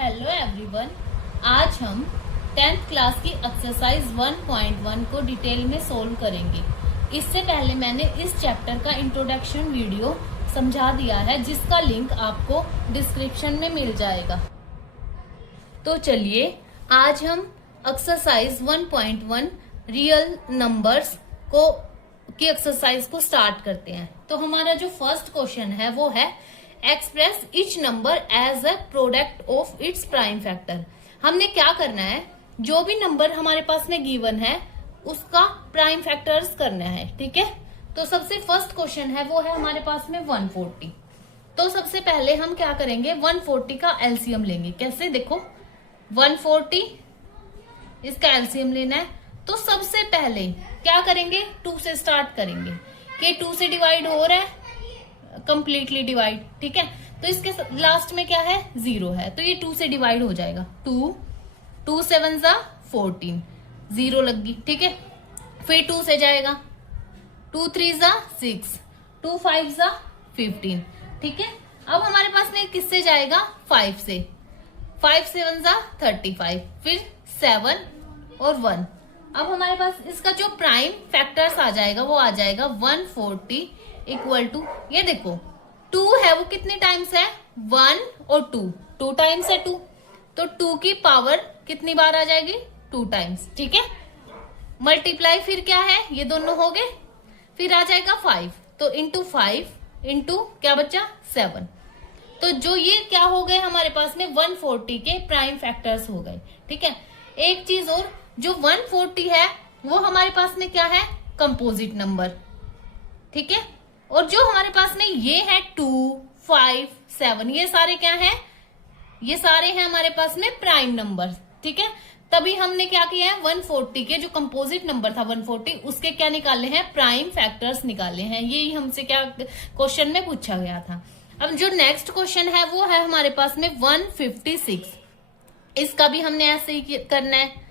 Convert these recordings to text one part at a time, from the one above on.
Hello everyone, आज हम 10th class की एक्सरसाइज 1.1 को डिटेल में सोल्व करेंगे। इससे पहले मैंने इस चैप्टर का इंट्रोडक्शन वीडियो समझा दिया है, जिसका लिंक आपको डिस्क्रिप्शन में मिल जाएगा। तो चलिए आज हम एक्सरसाइज 1.1 रियल नंबर्स की एक्सरसाइज को स्टार्ट करते हैं। तो हमारा जो फर्स्ट क्वेश्चन है वो है express each number as a product of its prime factor. हमने क्या करना है, जो भी नंबर हमारे पास में गिवन है उसका प्राइम फैक्टर्स करना है। ठीक है, तो सबसे फर्स्ट क्वेश्चन है वो है हमारे पास में 140। तो सबसे पहले हम क्या करेंगे, 140 का एलसीएम लेंगे। कैसे, देखो 140 इसका एलसीएम लेना है। तो सबसे पहले क्या करेंगे, 2 से स्टार्ट करेंगे कि 2 से डिवाइड हो रहा है, कंप्लीटली डिवाइड। ठीक है, तो इसके लास्ट में क्या है, 0 है, तो ये 2 से डिवाइड हो जाएगा। 2 7 जा 14, 0 लग गई। ठीक है, फिर 2 से जाएगा, 2 3 जा 6, 2 5 जा 15। ठीक है, अब हमारे पास में किससे जाएगा, 5 से, 5 7 जा 35, फिर 7 और 1। अब हमारे पास इसका जो प्राइम फैक्टर्स आ जाएगा वो आ जाएगा 140 इक्वल टू, ये देखो 2 है वो कितने टाइम्स है, 1 और 2 टाइम्स है 2, तो 2 की पावर कितनी बार आ जाएगी, 2 टाइम्स। ठीक है, मल्टीप्लाई फिर क्या है, ये दोनों हो गए, फिर आ जाएगा 5, तो इंटू 5 इंटू क्या बचा 7। तो जो ये क्या हो गए हमारे पास में 140 के प्राइम फैक्टर्स हो गए। ठीक है, एक चीज और, जो 140 है वो हमारे पास में क्या है, कंपोजिट नंबर। ठीक है, और जो हमारे पास में ये है 2 5 7, ये सारे क्या हैं, ये सारे हैं हमारे पास में प्राइम नंबर। ठीक है, तभी हमने क्या किया है, 140 के जो कंपोजिट नंबर था 140, उसके क्या निकाले हैं, प्राइम फैक्टर्स निकाले हैं। यही हमसे क्या क्वेश्चन में पूछा गया था। अब जो नेक्स्ट क्वेश्चन है वो है हमारे पास में 156। इसका भी हमने ऐसे ही करना है।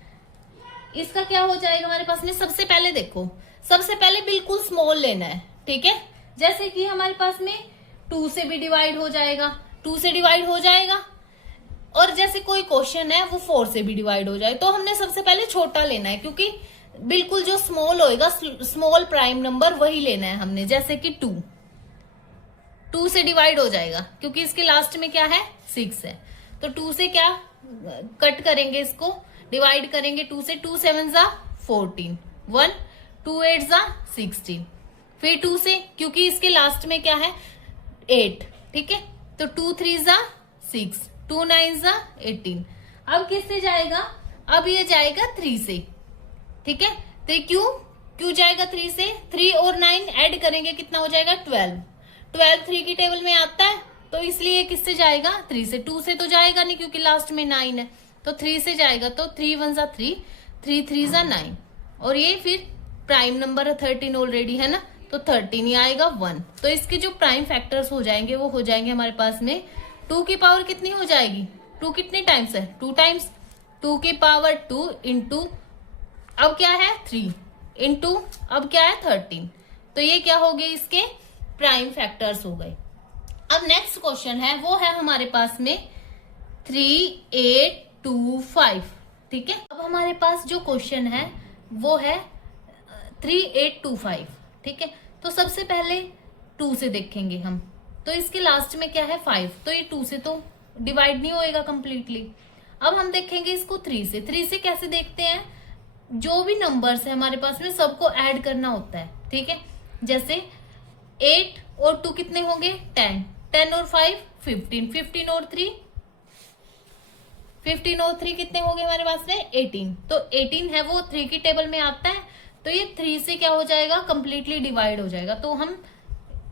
इसका क्या हो जाएगा हमारे पास में, सबसे पहले देखो, सबसे पहले बिल्कुल स्मॉल लेना है। ठीक है, जैसे कि हमारे पास में 2 से भी डिवाइड हो जाएगा, 2 से डिवाइड हो जाएगा, और जैसे कोई क्वेश्चन है वो 4 से भी डिवाइड हो जाए, तो हमने सबसे पहले छोटा लेना है, क्योंकि बिल्कुल जो स्मॉल होएगा, स्मॉल प्राइम नंबर वही लेना है हमने। जैसे कि 2 से डिवाइड हो जाएगा, क्योंकि इसके लास्ट में क्या है, 6 है, तो 2 से क्या कट करेंगे, इसको डिवाइड करेंगे 2 से, 2 7 जा 14, 1 2 8 जा 16, फिर 2 से, क्योंकि इसके लास्ट में क्या है 8। ठीक है, तो 2 3 जा 6, 2 9 जा 18। अब किससे जाएगा, अब ये जाएगा 3 से। ठीक है, तो क्यों जाएगा 3 से, 3 और 9 ऐड करेंगे कितना हो जाएगा 12 3 की टेबल में आता है, तो इसलिए किससे जाएगा, 3 से। 2 से तो जाएगा नहीं क्योंकि लास्ट में 9 है, तो 3 से जाएगा, तो 3 1 जा 3, 3 3 जा 9, और ये फिर प्राइम नंबर है 13 ऑलरेडी है ना, तो 13 ही आएगा 1। तो इसके जो प्राइम फैक्टर्स हो जाएंगे वो हो जाएंगे हमारे पास में 2 की पावर कितनी हो जाएगी, 2 कितने टाइम्स है, 2 टाइम्स, 2 की पावर 2 इंटू अब क्या है 3 इंटू अब क्या है 13। तो ये क्या हो गए, इसके प्राइम फैक्टर्स हो गए। अब नेक्स्ट क्वेश्चन है वो है हमारे पास में 3825। ठीक है, अब हमारे पास जो क्वेश्चन है वो है 3825। ठीक है, तो सबसे पहले 2 से देखेंगे हम, तो इसके लास्ट में क्या है 5, तो ये 2 से तो डिवाइड नहीं होएगा कंप्लीटली। अब हम देखेंगे इसको 3 से। 3 से कैसे देखते हैं, जो भी नंबर्स है हमारे पास में सबको ऐड करना होता है। ठीक है, जैसे 8 और 2 कितने होंगे 10, 10 और 5 15, 15 और 3 कितने हो गए हमारे पास में 18, तो 18 है वो 3 की टेबल में आता है, तो ये 3 से क्या हो जाएगा, कंप्लीटली डिवाइड हो जाएगा। तो हम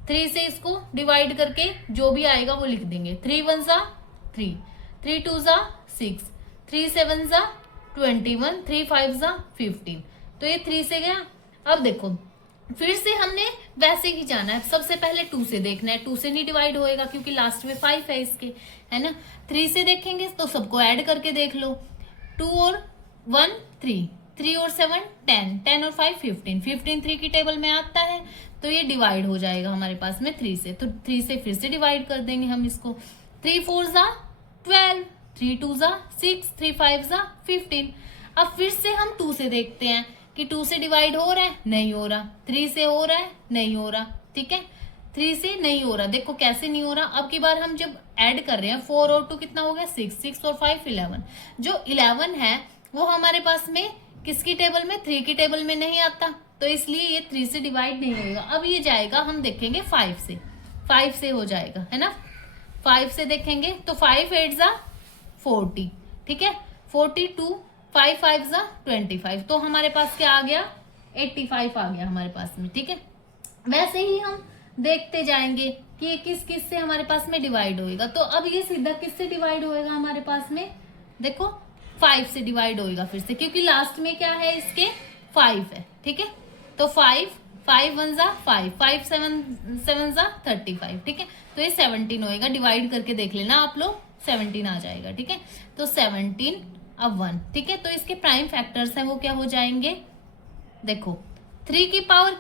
3 से इसको डिवाइड करके जो भी आएगा वो लिख देंगे। 3 1 जा 3, 3 2 जा 6, 3 7 जा 21, 3 5 जा 15, तो ये 3 से गया। अब देखो फिर से हमने वैसे ही जाना है, सबसे पहले 2 से देखना है, 2 से नहीं डिवाइड होएगा क्योंकि लास्ट में 5 है इसके, है ना। 3 से देखेंगे तो सबको ऐड करके देख लो, 2 और 1 3, 3 और 7 10, 10 और 5 15, 15 3 की टेबल में आता है, तो ये डिवाइड हो जाएगा हमारे पास में 3 से, तो 3 से फिर से डिवाइड कर देंगे हम इसको। 3 4 जा 12, 3 2 जा 6, 3 5 जा 15। अब फिर से हम 2 से देखते हैं कि 2 से डिवाइड हो रहा है, नहीं हो रहा। 3 से हो रहा है, नहीं हो रहा। ठीक है, 3 से नहीं हो रहा। देखो कैसे नहीं हो रहा। अब की बार हम जब ऐड कर रहे हैं 4 और 2 कितना हो गया 6, 6 और 5 11। जो 11 है वो हमारे पास में किसकी टेबल में, 3 की टेबल में नहीं आता, तो इसलिए ये 3 से डिवाइड नहीं होगा। अब ये जाएगा, हम देखेंगे 5 से, 5 से हो जाएगा, है ना। 5 से देखेंगे तो 5 8 जा 40। ठीक है, 42, 5 5 जा 25। तो हमारे पास क्या आ गया, 85 आ गया हमारे पास में। ठीक है, वैसे ही हम देखते जाएंगे कि ये किस किस से हमारे पास में डिवाइड होएगा। तो अब ये सीधा किससे डिवाइड होएगा हमारे पास में, देखो 5 से डिवाइड होएगा फिर से, क्योंकि लास्ट में क्या है इसके 5 है। ठीक है, तो 5 5 1 जा 5, 5 7 7 जा 35। ठीक है, तो ये 17 होएगा। डिवाइड करके देख लेना आप लोग, 17 आ जाएगा। ठीक है, तो 17 अब 1। ठीक है, तो इसके प्राइम फैक्टर्स हैं वो क्या हो जाएंगे, देखो 3 की पावर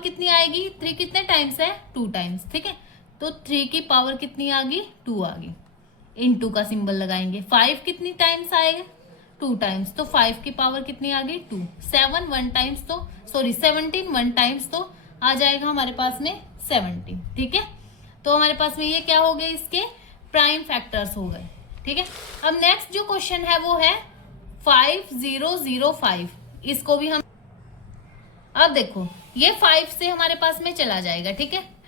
कितनी आएगी, 3 कितने टाइम्स है, 2 टाइम्स। ठीक है, तो 3 की पावर कितनी आ गई, 2 आ गई। इनटू का सिंबल लगाएंगे। 5 कितनी टाइम्स आएगा, 2 टाइम्स, तो 5 की पावर कितनी आ गई, 2। 7 1 टाइम्स तो 17 1 टाइम्स तो आ जाएगा हमारे पास में 17। ठीक है, तो हमारे पास में ये क्या हो गए, इसके प्राइम फैक्टर्स हो गए। ठीक है, अब नेक्स्ट जो क्वेश्चन है वो है 5005। इसको भी हम, अब देखो ये 5 से हमारे पास में चला जाएगा। ठीक है,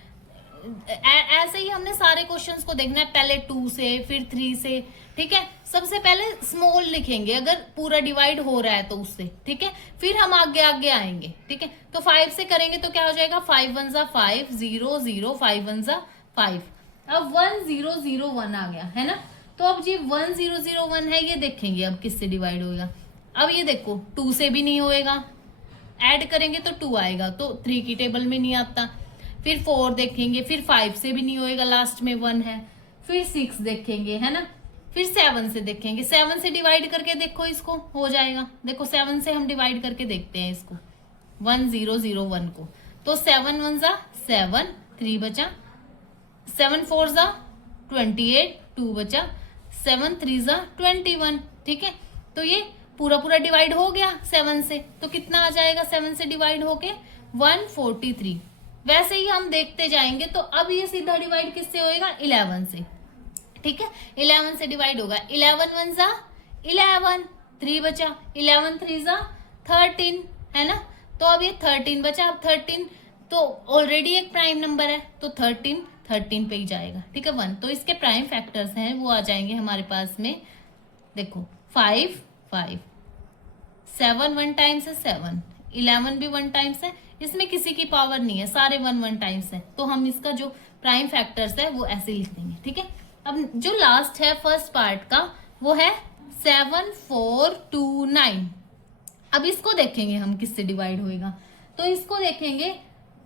ऐसे ही हमने सारे क्वेश्चंस को देखना है, पहले 2 से फिर 3 से। ठीक है, सबसे पहले स्मॉल लिखेंगे अगर पूरा डिवाइड हो रहा है तो उससे। ठीक है, फिर हम आगे आगे आएंगे। ठीक है, तो 5 से करेंगे तो क्या हो जाएगा, 5 1 जा 5 0 0, 5 1 जा 5। अब 1 0 0 1 आ गया, है ना। तो अब ये 1 0 0 1 है, ये देखेंगे अब किससे डिवाइड होएगा। अब ये देखो 2 से भी नहीं होएगा, ऐड करेंगे तो 2 आएगा, तो 3 की टेबल में नहीं आता। फिर 4 देखेंगे, फिर 5 से भी नहीं होएगा, लास्ट में 1 है। फिर 6 देखेंगे, है ना। फिर 7 से देखेंगे, 7 से डिवाइड करके देखो इसको, हो जाएगा। देखो 7 से हम डिवाइड करके देखते हैं इसको, 1 0 0 1 को। तो 7 1 जा 7, 3 बचा, 7 4 जा 28, 2 बचा, 7 3 जा 21। ठीक है, तो ये पूरा पूरा डिवाइड हो गया 7 से, तो कितना आ जाएगा 7 से डिवाइड होके 143। वैसे ही हम देखते जाएंगे। तो अब ये सीधा डिवाइड किससे होएगा, 11 से। ठीक है, 11 से डिवाइड होगा। 11 1 जा 11, 3 बचा, 11 3 जा 13, है ना। तो अब ये 13 बचा। अब 13 तो ऑलरेडी एक प्राइम नंबर है, तो 13 पे ही जाएगा। ठीक है, 1। तो इसके प्राइम फैक्टर्स हैं वो आ जाएंगे हमारे पास में, देखो 5 5, 7 1 टाइम्स है 7, 11 भी 1 टाइम्स है, इसमें किसी की पावर नहीं है, सारे 1 1 टाइम्स है। तो हम इसका जो प्राइम फैक्टर्स है वो ऐसे लिख देंगे। ठीक है, अब जो लास्ट है फर्स्ट पार्ट का वो है 7 4 2 9। अब इसको देखेंगे हम किससे डिवाइड होएगा। तो इसको देखेंगे,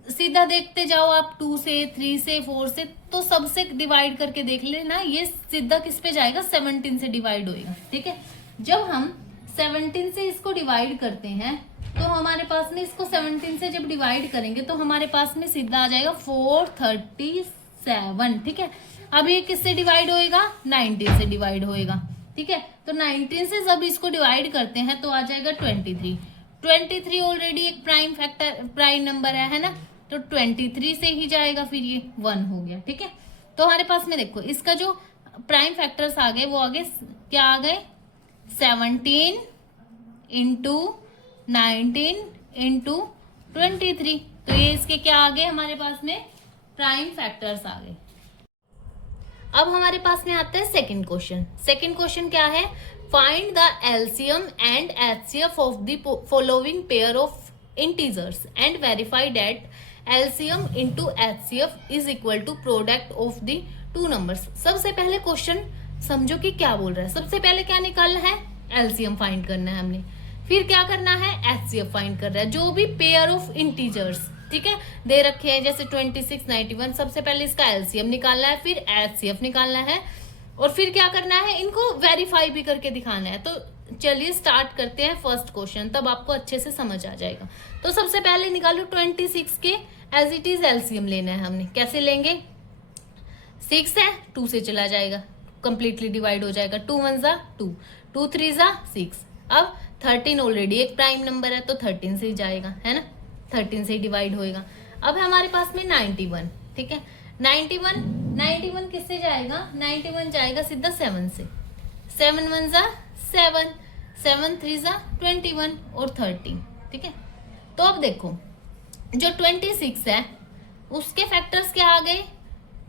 सीधा देखते जाओ आप, 2 से 3 से 4 से, तो सबसे डिवाइड करके देख लेना, ये सीधा किस पे जाएगा, 17 से डिवाइड होएगा। ठीक है, जब हम 17 से इसको डिवाइड करते हैं तो हमारे पास में, इसको 17 से जब डिवाइड करेंगे तो हमारे पास में सीधा आ जाएगा 437। ठीक है, अब ये किससे डिवाइड होएगा, 19 से डिवाइड होएगा। ठीक है, तो 19 से जब इसको डिवाइड करते हैं तो आ जाएगा 23। 23 ऑलरेडी एक प्राइम फैक्टर, प्राइम नंबर है ना, तो 23 से ही जाएगा, फिर ये 1 हो गया। ठीक है, तो हमारे पास में देखो इसका जो प्राइम फैक्टर्स आ गए वो आगे क्या आ गए, 17 इंटू 19 इंटू 23। तो ये इसके क्या आ गए हमारे पास में, प्राइम फैक्टर्स आ गए। अब हमारे पास में आता है सेकंड क्वेश्चन। सेकंड क्वेश्चन क्या है, find the LCM and HCF of the following pair of integers and verify that LCM into HCF is equal to product of the two numbers. सबसे पहले क्वेश्चन समझो कि क्या बोल रहा है। सबसे पहले क्या निकालना है, एलसीएम फाइंड करना है हमने। फिर क्या करना है, एचसीएफ फाइंड कर रहा है, जो भी पेयर ऑफ इंटीजर्स ठीक है दे रखे हैं, जैसे 26 91, सबसे पहले इसका एलसीएम निकालना है, फिर एचसीएफ निकालना है, और फिर क्या करना है, इनको वेरीफाई भी करके दिखाना है। तो चलिए स्टार्ट करते हैं फर्स्ट क्वेश्चन, तब आपको अच्छे से समझ आ जाएगा। तो सबसे पहले निकालो 26 के एज इट इज एलसीएम लेना है हमने। कैसे लेंगे, 6 है 2 से चला जाएगा, कंप्लीटली डिवाइड हो जाएगा। 2 1 जा 2, 2 3 जा 6। अब 13 ऑलरेडी एक प्राइम नंबर है तो 13 से ही जाएगा, है ना, 13 से ही डिवाइड होएगा। अब है हमारे पास में 91, ठीक है। 91 किससे जाएगा? 91 जाएगा सीधा 7 से। 7 1 जा 7, 7 3 जा 21 और 13, ठीक है। तो अब देखो जो 26 है उसके फैक्टर्स क्या आ गए?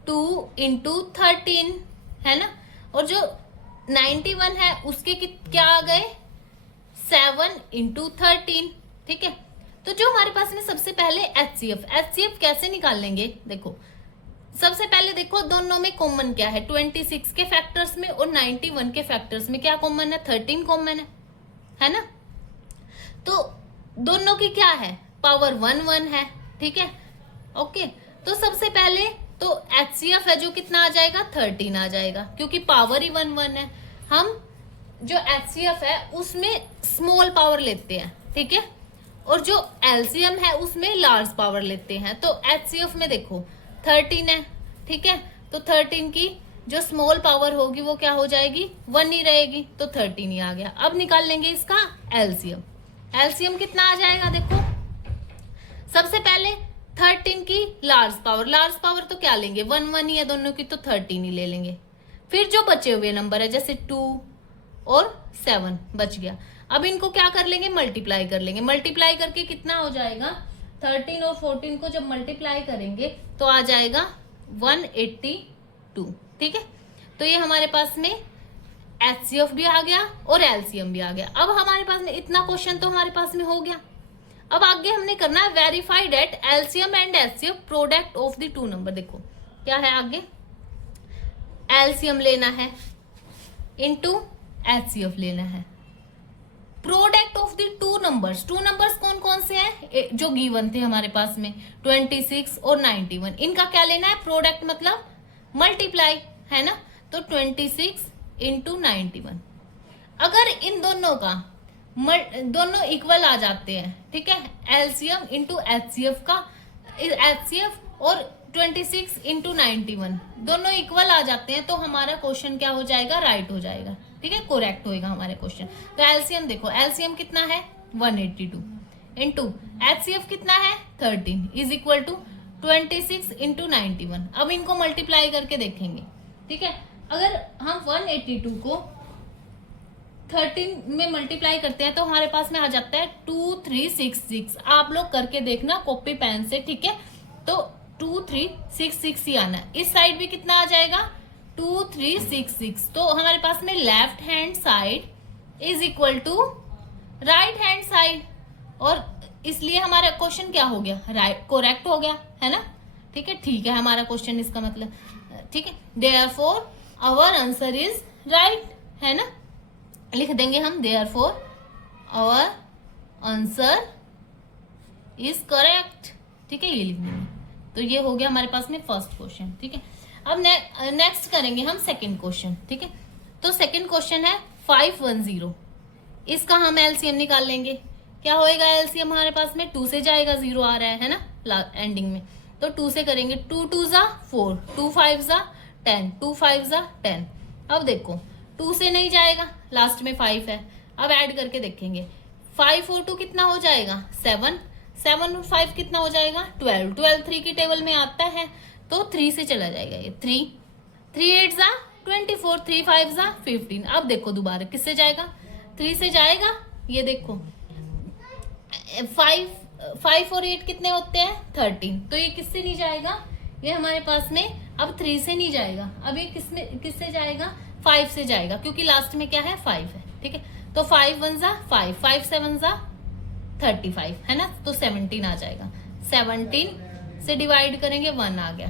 2 इंटू 13, है ना। और जो 91 है उसके क्या आ गए? 7 इंटू 13, ठीक है। तो जो हमारे पास में सबसे पहले एचसीएफ कैसे निकाल लेंगे? देखो सबसे पहले देखो दोनों में कॉमन क्या है? 26 के फैक्टर्स में और 91 के फैक्टर्स में क्या कॉमन है? 13 कॉमन है ना। तो दोनों की क्या है? पावर 1 1 है, ठीक है, ओके। तो सबसे पहले तो एचसीएफ है जो कितना आ जाएगा? 13 आ जाएगा, क्योंकि पावर ही 1 1 है। हम जो एचसीएफ है उसमें स्मॉल पावर लेते हैं, ठीक है, और जो एलसीएम है उसमें लार्ज पावर लेते हैं। तो एचसीएफ में देखो 13 है, ठीक है, तो 13 की जो स्मॉल पावर होगी वो क्या हो जाएगी? 1 ही रहेगी, तो 13 ही आ गया। अब निकाल लेंगे इसका एलसीएम। एलसीएम कितना आ जाएगा? देखो सबसे पहले 13 की लार्ज पावर तो क्या लेंगे? 1 1 ही है दोनों की, तो 13 ही ले लेंगे। फिर जो बचे हुए नंबर है जैसे 2 और 7 बच गया। अब इनको क्या कर लेंगे? मल्टीप्लाई कर लेंगे। मल्टीप्लाई करके कितना हो जाएगा? 13 और 14 को जब मल्टीप्लाई करेंगे तो आ जाएगा 182, ठीक है। तो ये हमारे पास में एचसीएफ भी आ गया और एलसीएम भी आ गया। अब हमारे पास में इतना क्वेश्चन तो हमारे पास में हो गया। अब आगे हमने करना है verify that LCM and HCF product of the to number. देखो क्या है आगे? एलसीएम लेना है इनटू एचसीएफ लेना है। Product of the two numbers कौन कौन से हैं? जो गिवन थे हमारे पास में 26 और 91, इनका क्या लेना है? प्रोडक्ट मतलब मल्टीप्लाई, है ना। तो 26 इंटू 91, अगर इन दोनों का दोनों इक्वल आ जाते हैं, ठीक है, एलसीएम इंटू एचसीएफ का, एचसीएफ और 26 इंटू 91 दोनों इक्वल आ जाते हैं तो हमारा क्वेश्चन क्या हो जाएगा? राइट हो जाएगा, ठीक है, करेक्ट होएगा हमारे क्वेश्चन। तो एलसीएम देखो, एलसीएम कितना है? 182 इंटू एचसीएफ कितना है? 13 इज इक्वल टू 26 इंटू 91। अब इनको मल्टीप्लाई करके देखेंगे, ठीक है। अगर हम 182 को 13 में मल्टीप्लाई करते हैं तो हमारे पास में आ जाता है 2366। आप लोग करके देखना कॉपी पेन से, ठीक है। तो 2366 ही आना है। इस साइड भी कितना आ जाएगा? 2366। तो हमारे पास में left hand side is equal to right hand side, और इसलिए हमारा क्वेश्चन क्या हो गया? राइट, करेक्ट हो गया, है ना, ठीक है। ठीक है हमारा क्वेश्चन इसका मतलब, ठीक है। Therefore our answer is right, है ना। लिख देंगे हम therefore our answer is correct, ठीक है, ये लिख देंगे। तो ये हो गया हमारे पास में फर्स्ट क्वेश्चन, ठीक है। अब नेक्स्ट करेंगे हम सेकंड क्वेश्चन, ठीक है। तो सेकंड क्वेश्चन है 510। इसका हम एलसीएम निकाल लेंगे। क्या होएगा एलसीएम? हमारे पास में 2 से जाएगा, 0 आ रहा है ना एंडिंग में, तो 2 से करेंगे। 2 2 जा 4, 2 5 जा 10, 2 5 जा 10। अब देखो 2 से नहीं जाएगा, लास्ट में 5 है। अब ऐड करके देखेंगे, 5 और 2 कितना हो जाएगा? 7, 7 और 5 कितना हो जाएगा? 12, 12 3 की टेबल में आता है तो 3 से चला जाएगा ये 3, 3 8 जा 24, 3 5 जा 15। अब देखो दोबारा किससे जाएगा? 3 से जाएगा। ये देखो 5 और 8 कितने होते हैं? 13। तो ये किससे नहीं जाएगा? ये हमारे पास में अब 3 से नहीं जाएगा। अब ये किससे जाएगा? 5 से जाएगा, क्योंकि लास्ट में क्या है? 5 है, ठीक है। तो 5 1 जा 5, 5 7 जा 35, है ना, तो 17 आ जाएगा। 17 से डिवाइड करेंगे 1 आ गया।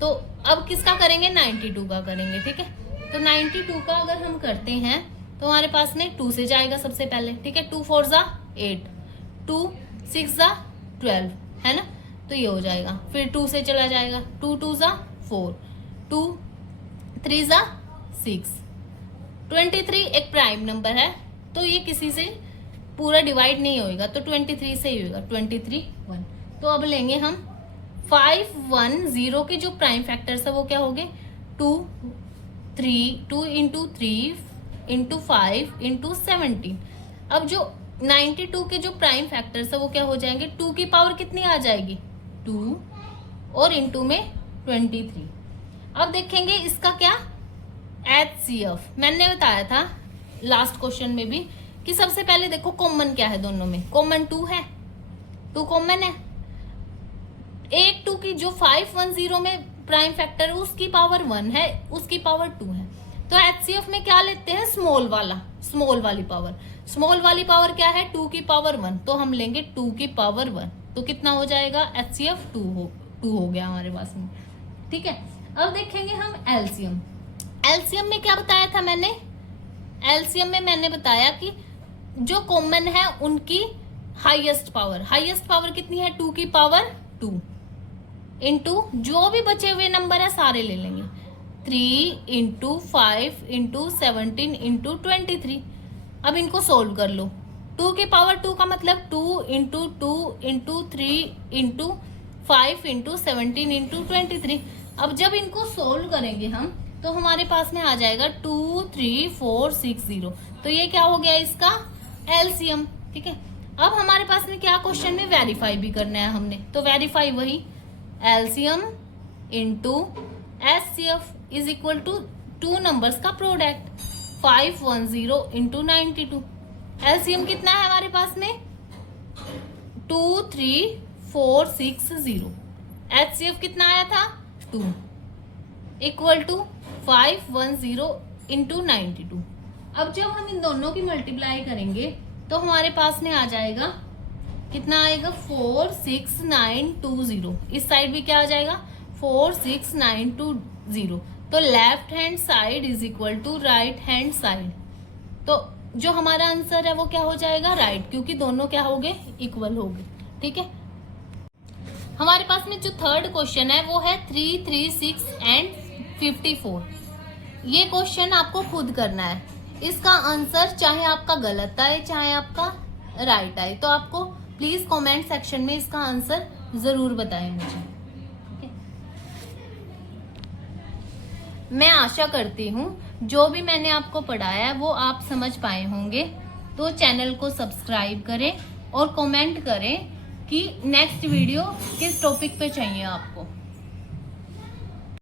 तो अब किसका करेंगे? 92 का करेंगे, ठीक है। तो 92 का अगर हम करते हैं तो हमारे पास में 2 से जाएगा सबसे पहले, ठीक है। 2 4 जा 8, 2 6 जा 12, है ना, तो ये हो जाएगा। फिर 2 से चला जाएगा, 2 2 जा 4, 2 3 जा 6। 23 एक प्राइम नंबर है तो ये किसी से पूरा डिवाइड नहीं होएगा, तो 23 से ही होगा। 23 1। तो अब लेंगे हम 5 1 0 के जो प्राइम फैक्टर्स है वो क्या हो गए? 2 2 इंटू 3 इंटू 5 इंटू 17। अब जो 92 के जो प्राइम फैक्टर्स है वो क्या हो जाएंगे, 2 की पावर कितनी आ जाएगी 2 और इंटू में 23। अब देखेंगे इसका क्या HCF। मैंने बताया था लास्ट क्वेश्चन में भी कि सबसे पहले देखो कॉमन क्या है दोनों में, कॉमन 2 है, 2 कॉमन है। 1 2 की जो 510 में प्राइम फैक्टर है उसकी पावर 1 है, उसकी पावर 2 है। तो HCF में क्या लेते हैं, स्मॉल वाला, स्मॉल वाली पावर। स्मॉल वाली पावर क्या है 2 की पावर 1, तो हम लेंगे 2 की पावर 1। तो कितना हो जाएगा HCF 2 हो गया हमारे पास में। ठीक है, अब देखेंगे हम एलसीएम। एलसीएम में क्या बताया था मैंने, एलसीएम में मैंने बताया कि जो कॉमन है उनकी हाईएस्ट पावर कितनी है 2 की पावर 2 इंटू जो भी बचे हुए नंबर है सारे ले लेंगे 3 इंटू 5 इंटू 17 इंटू 23। अब इनको सोल्व कर लो। 2 की पावर 2 का मतलब 2 into 2 into 3 into 5 into 17 into 23। अब जब इनको सोल्व करेंगे हम तो हमारे पास में आ जाएगा 2 3 4 6 0। तो ये क्या हो गया इसका एलसीएम। ठीक है, अब हमारे पास में क्या क्वेश्चन में वेरीफाई भी करना है हमने, तो वेरीफाई वही LCM into HCF is equal to 2 numbers का प्रोडक्ट 510 इंटू 92। एलसीएम कितना है हमारे पास में 23460। एचसीएफ कितना आया था 2 इक्वल टू 510 इंटू 92। अब जब हम इन दोनों की मल्टीप्लाई करेंगे तो हमारे पास में आ जाएगा कितना आएगा 46920। इस साइड भी क्या आ जाएगा 46920। तो left hand side is equal to right hand side. तो जो हमारा आंसर है वो क्या हो जाएगा राइट, क्योंकि दोनों क्या हो गए इक्वल हो गए। ठीक है, हमारे पास में जो थर्ड क्वेश्चन है वो है 3 3 6 एंड 54। ये क्वेश्चन आपको खुद करना है। इसका आंसर चाहे आपका गलत आए चाहे आपका राइट आए, तो आपको प्लीज कमेंट सेक्शन में इसका आंसर जरूर बताएं मुझे। ठीक है, मैं आशा करती हूँ जो भी मैंने आपको पढ़ाया है वो आप समझ पाए होंगे। तो चैनल को सब्सक्राइब करें और कमेंट करें कि नेक्स्ट वीडियो किस टॉपिक पे चाहिए आपको।